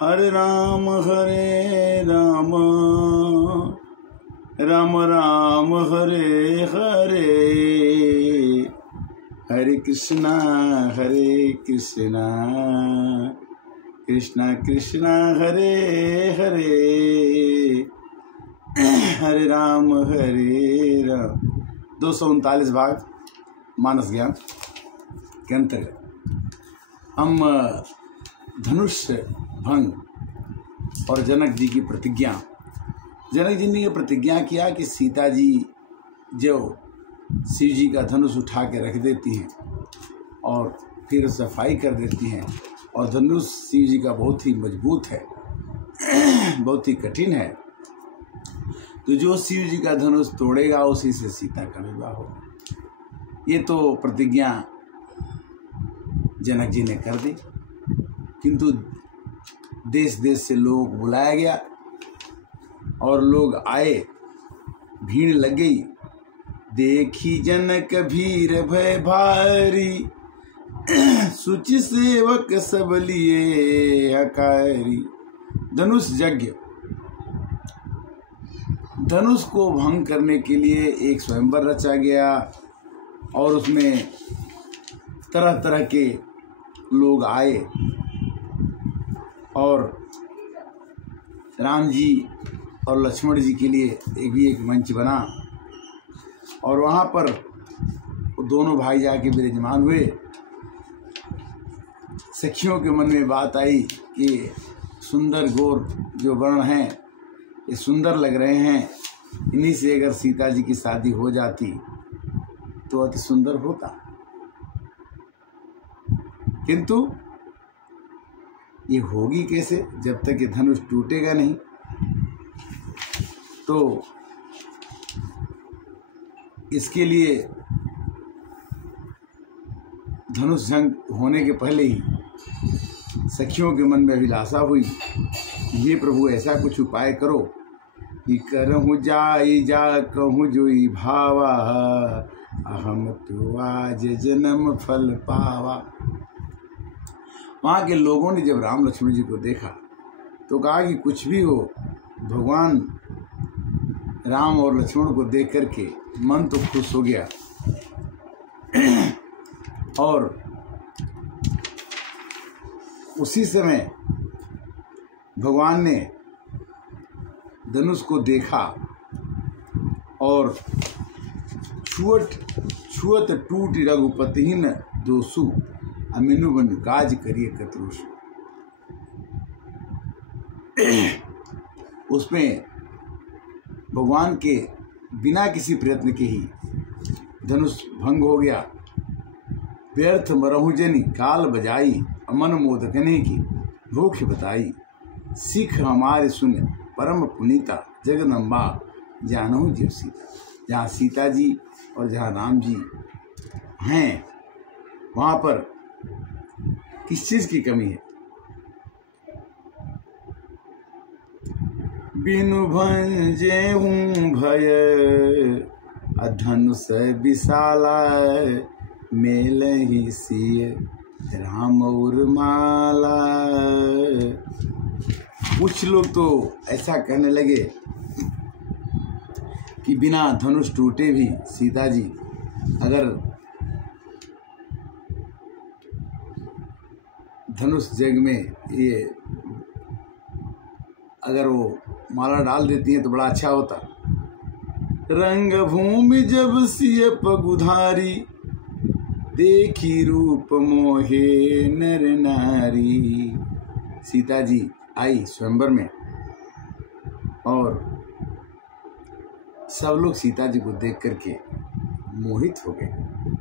हरे राम राम राम हरे हरे, हरे कृष्णा कृष्णा कृष्णा हरे हरे, हरे राम 239 भाग मानस ज्ञान के अंतर्गत हम धनुष भंग और जनक जी की प्रतिज्ञा। जनक जी ने यह प्रतिज्ञा किया कि सीता जी जो शिव जी का धनुष उठा के रख देती हैं और फिर सफाई कर देती हैं, और धनुष शिव जी का बहुत ही मजबूत है, बहुत ही कठिन है, तो जो शिव जी का धनुष तोड़ेगा उसी से सीता का विवाह होगा। ये तो प्रतिज्ञा जनक जी ने कर दी, किंतु देश देश से लोग बुलाया गया और लोग आए, भीड़ लग गई। देखी जनक भीर भय भारी, सुचि सेवक सब लिए हकारी। धनुष यज्ञ, धनुष को भंग करने के लिए एक स्वयंवर रचा गया और उसमें तरह तरह के लोग आए और राम जी और लक्ष्मण जी के लिए एक मंच बना और वहाँ पर दोनों भाई जाके विराजमान हुए। सखियों के मन में बात आई कि सुंदर गोर जो वर्ण हैं ये सुंदर लग रहे हैं, इन्हीं से अगर सीता जी की शादी हो जाती तो अति सुंदर होता, किंतु ये होगी कैसे जब तक ये धनुष टूटेगा नहीं। तो इसके लिए धनुष जंग होने के पहले ही सखियों के मन में अभिलाषा हुई, ये प्रभु ऐसा कुछ उपाय करो कि करहूँ जाई जा कहूँ जोई भावा, अहम तो आज जन्म फल पावा। वहाँ के लोगों ने जब राम लक्ष्मण जी को देखा तो कहा कि कुछ भी हो, भगवान राम और लक्ष्मण को देख करके मन तो खुश हो गया और उसी समय भगवान ने धनुष को देखा और छुअत टूट रघुपतिहीन दोषु, अमीनु बन काज करिए कतरुषु। उसमें भगवान के बिना किसी प्रयत्न के ही धनुष भंग हो गया। व्यर्थ मरहु जनि काल बजाई, अमन मोदकने की भूख बताई। सिख हमारे सुन परम पुनीता, जगदम्बा जानहु जीव सीता। जहाँ सीता जी और जहाँ राम जी हैं वहाँ पर किस चीज की कमी है। बिनु भंजे हूँ भय अधनुष विशाला, मेल ही सिय राम और माला। कुछ लोग तो ऐसा कहने लगे कि बिना धनुष टूटे भी सीता जी अगर धनुष जग में ये अगर वो माला डाल देती हैं तो बड़ा अच्छा होता। रंग भूमि जब सिय पगुधारी, देखी रूप मोहे नर नारी। सीता जी आई स्वयंवर में और सब लोग सीता जी को देख करके मोहित हो गए।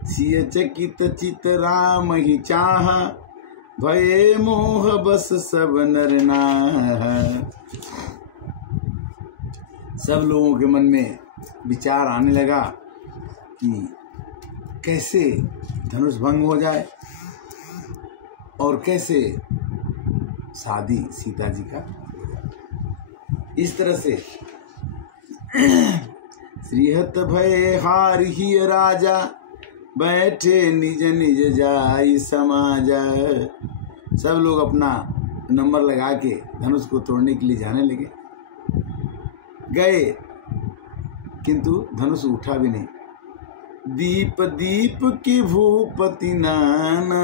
सिय चकित चित राम ही चाहा, भये मोह बस सब नर नाहा। सब लोगों के मन में विचार आने लगा कि कैसे धनुष भंग हो जाए और कैसे शादी सीता जी का हो जाए। इस तरह से श्रीहत भय हार ही राजा, बैठे निज निज जाई समाजा। सब लोग अपना नंबर लगा के धनुष को तोड़ने के लिए जाने लगे। गए किंतु धनुष उठा भी नहीं। दीप दीप के भूपति नाना,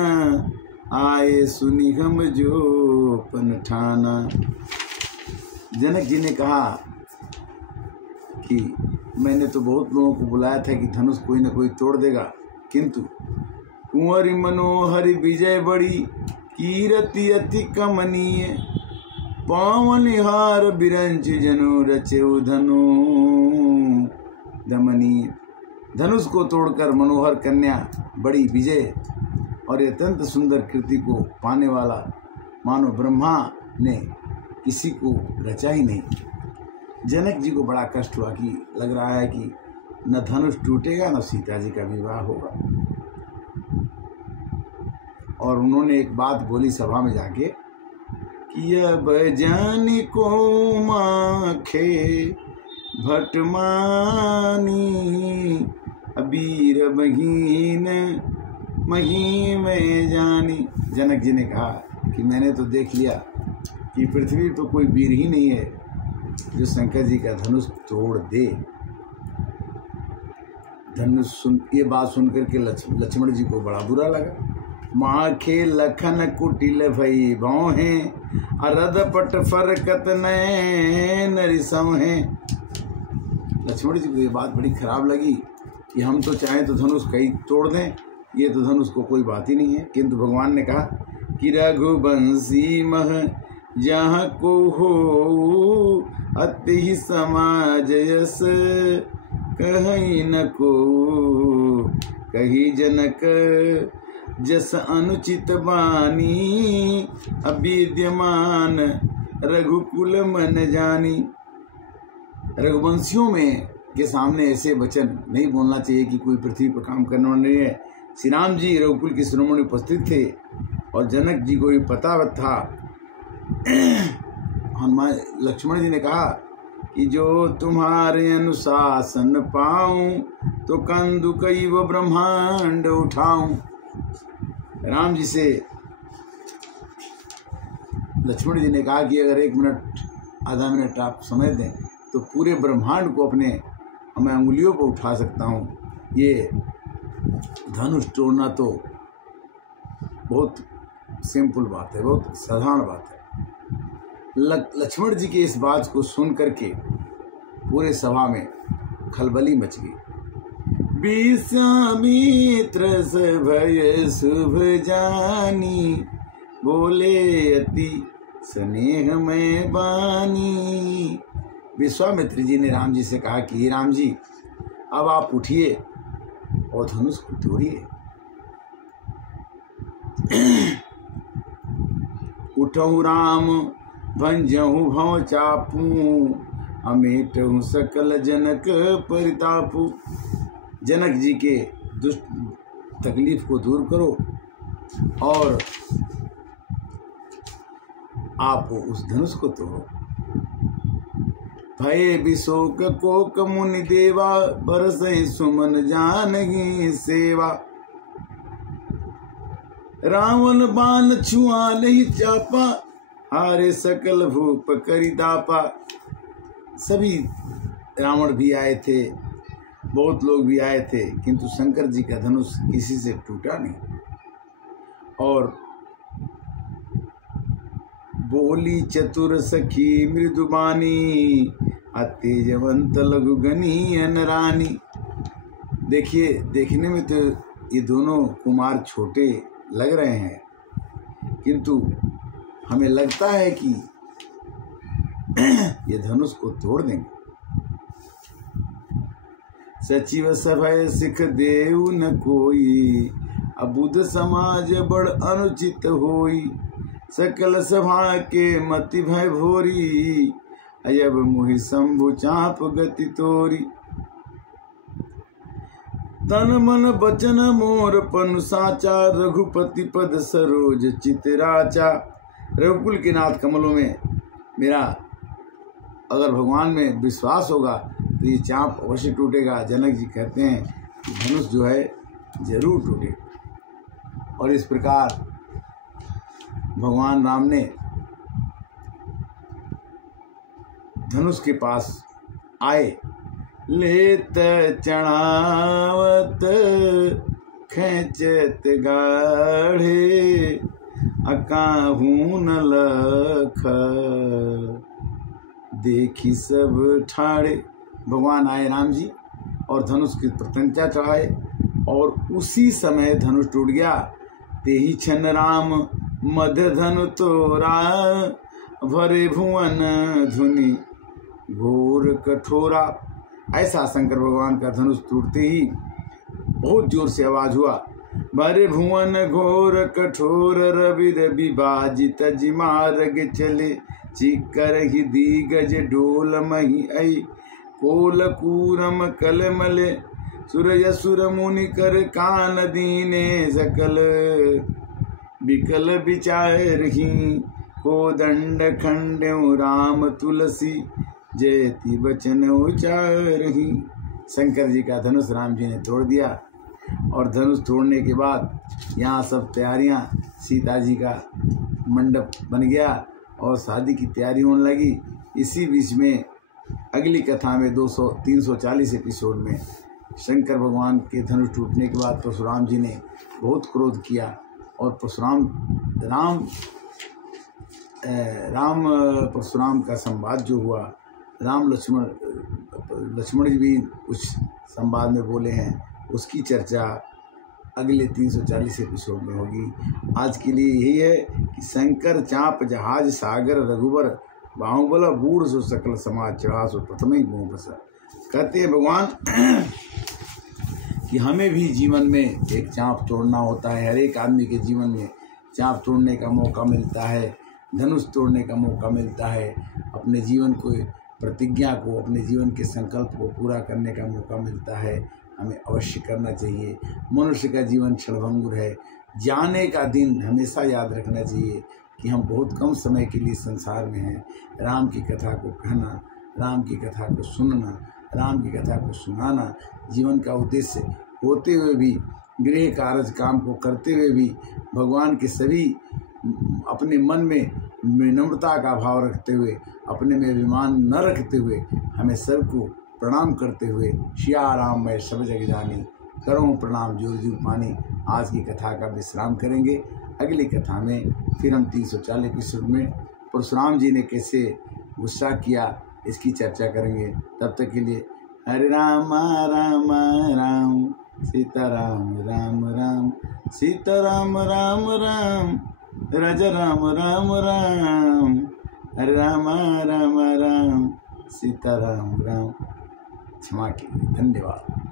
आए सुनी हम जो पन ठाना। जनक जी ने कहा कि मैंने तो बहुत लोगों को बुलाया था कि धनुष कोई न कोई तोड़ देगा, किंतु कुंवर मनोहर विजय बड़ी, कीरति अति कमनीय। पावनिहार बिरंच जनु रचेउ धनु दमनीय। धनुष को तोड़कर मनोहर कन्या बड़ी विजय और अत्यंत सुंदर कृति को पाने वाला मानो ब्रह्मा ने किसी को रचा ही नहीं। जनक जी को बड़ा कष्ट हुआ कि लग रहा है कि न धनुष टूटेगा न सीता जी का विवाह होगा। और उन्होंने एक बात बोली सभा में जाके कि अब जानी को माखे भटमानी, अबीर बहीन मही में जानी। जनक जी ने कहा कि मैंने तो देख लिया कि पृथ्वी पर कोई वीर ही नहीं है जो शंकर जी का धनुष तोड़ दे। ये बात सुनकर के लक्ष्मण जी को बड़ा बुरा लगा। माखे लखन कुटिल भई भौं हैं, अरद पट फरकत नैन रिसम हैं। लक्ष्मण जी को ये बात बड़ी खराब लगी कि हम तो चाहें तो धनुष कई तोड़ दें, ये तो धनुष को कोई बात ही नहीं है। किंतु भगवान ने कहा कि रघुवंशी मह जहाँ को हो, अति ही समाज यस कहीं न को। कही जनक जस अनुचित बानी, अविद्यमान रघुकुल मन जानी। रघुवंशियों में के सामने ऐसे वचन नहीं बोलना चाहिए कि कोई पृथ्वी पर काम करने वाला नहीं है। श्री राम जी रघुकुल के शिरोमणि उपस्थित थे और जनक जी को भी पता था। हनुमान लक्ष्मण जी ने कहा कि जो तुम्हारे अनुशासन पाऊं, तो कंदु कई वो ब्रह्मांड उठाऊं। राम जी से लक्ष्मण जी ने कहा कि अगर 1 मिनट आधा मिनट आप समय दें तो पूरे ब्रह्मांड को अपने मैं अंगुलियों पर उठा सकता हूँ। ये धनुष तोड़ना तो बहुत सिंपल बात है, बहुत साधारण बात है। लक्ष्मण जी की इस बात को सुन करके पूरे सभा में खलबली मच गई। विश्वामित्र भय शुभ जानी, बोले अति स्नेह में बानी। विश्वामित्र जी ने राम जी से कहा कि राम जी अब आप उठिए और धनुष को तोड़िए। उठहु राम भंजहु भव चापू, अमेटहु सकल जनक परितापू। जनक जी के दुष्ट तकलीफ को दूर करो और आप उस धनुष को तोड़ो। भय विशोक कोक मुनि देवा, बरसहि सुमन जानकी सेवा। रावण बाण छुआ नहीं चापा, हारे सकल भूप करी दापा। सभी रावण भी आए थे, बहुत लोग भी आए थे, किंतु शंकर जी का धनुष किसी से टूटा नहीं। और बोली चतुर सखी मृदुबानी, अतेजवंत लघु गनी अनरानी। देखिए, देखने में तो ये दोनों कुमार छोटे लग रहे हैं, किंतु हमें लगता है कि ये धनुष को तोड़ देंगे। सचिव सभय सिख देव न कोई, अबुध समाज बड़ अनुचित होई। सकल सभा के मति भय भोरी, अयब मुहि शंभु चाप गति तोरी। तन मन बचन मोर पनु साचा, रघुपति पद सरोज चितराचा। रघुकुल के नाथ कमलों में मेरा अगर भगवान में विश्वास होगा तो ये चाप अवश्य टूटेगा। जनक जी कहते हैं कि धनुष जो है जरूर टूटेगा। और इस प्रकार भगवान राम ने धनुष के पास आए। लेत चढ़ावत खेचत गाढ़े, अकाहू न लख देखी सब ठाड़े। भगवान आए राम जी और धनुष की प्रत्यंचा चढ़ाए और उसी समय धनुष टूट गया। तेहि क्षण राम मध्य धनु तोरा, भरे भुवन धुनि घोर कठोरा। ऐसा शंकर भगवान का धनुष टूटते ही बहुत जोर से आवाज हुआ। भरे भुवन घोर कठोर, रवि रवि बाजित जिमारग चले, चिकर ही दिगज डोल मही आई, कोल कूरम कलमले, सुर यसुर मुनि कर कान दीने सकल, विकल विचारही को दंड खंड्यो राम तुलसी, जयति बचन उचारही। शंकर जी का धनुष राम जी ने तोड़ दिया और धनुष तोड़ने के बाद यहाँ सब तैयारियाँ, सीता जी का मंडप बन गया और शादी की तैयारी होने लगी। इसी बीच में अगली कथा में 340 एपिसोड में शंकर भगवान के धनुष टूटने के बाद परशुराम जी ने बहुत क्रोध किया और परशुराम का संवाद जो हुआ, राम लक्ष्मण जी भी कुछ संवाद में बोले हैं, उसकी चर्चा अगले 340 एपिसोड में होगी। आज के लिए यही है कि शंकर चाप जहाज सागर रघुबर, बाहुबल बूढ़ सो सकल समाज, चढ़ा सो प्रथम ही मुँह बसा। कहते हैं भगवान कि हमें भी जीवन में एक चाँप तोड़ना होता है। हर एक आदमी के जीवन में चाँप तोड़ने का मौका मिलता है, धनुष तोड़ने का मौका मिलता है, अपने जीवन को, प्रतिज्ञा को, अपने जीवन के संकल्प को पूरा करने का मौका मिलता है। हमें अवश्य करना चाहिए। मनुष्य का जीवन क्षणभंगुर है। जाने का दिन हमेशा याद रखना चाहिए कि हम बहुत कम समय के लिए संसार में हैं। राम की कथा को कहना, राम की कथा को सुनना, राम की कथा को सुनाना जीवन का उद्देश्य होते हुए भी, गृह कार्य काम को करते हुए भी भगवान के सभी अपने मन में विनम्रता का भाव रखते हुए, अपने में अभिमान न रखते हुए, हमें सबको प्रणाम करते हुए, सिया राम मैं सब जग जानी, करो प्रणाम जोर जोर पानी। आज की कथा का विश्राम करेंगे। अगली कथा में फिर हम 340 एपिसोड में परशुराम जी ने कैसे गुस्सा किया इसकी चर्चा करेंगे। तब तक के लिए हरे राम राम राम सीता राम राम राम, सीता राम राम राम, राजा राम राम राम, हरे राम राम राम सीता राम राम। क्षमा कीजिए। धन्यवाद।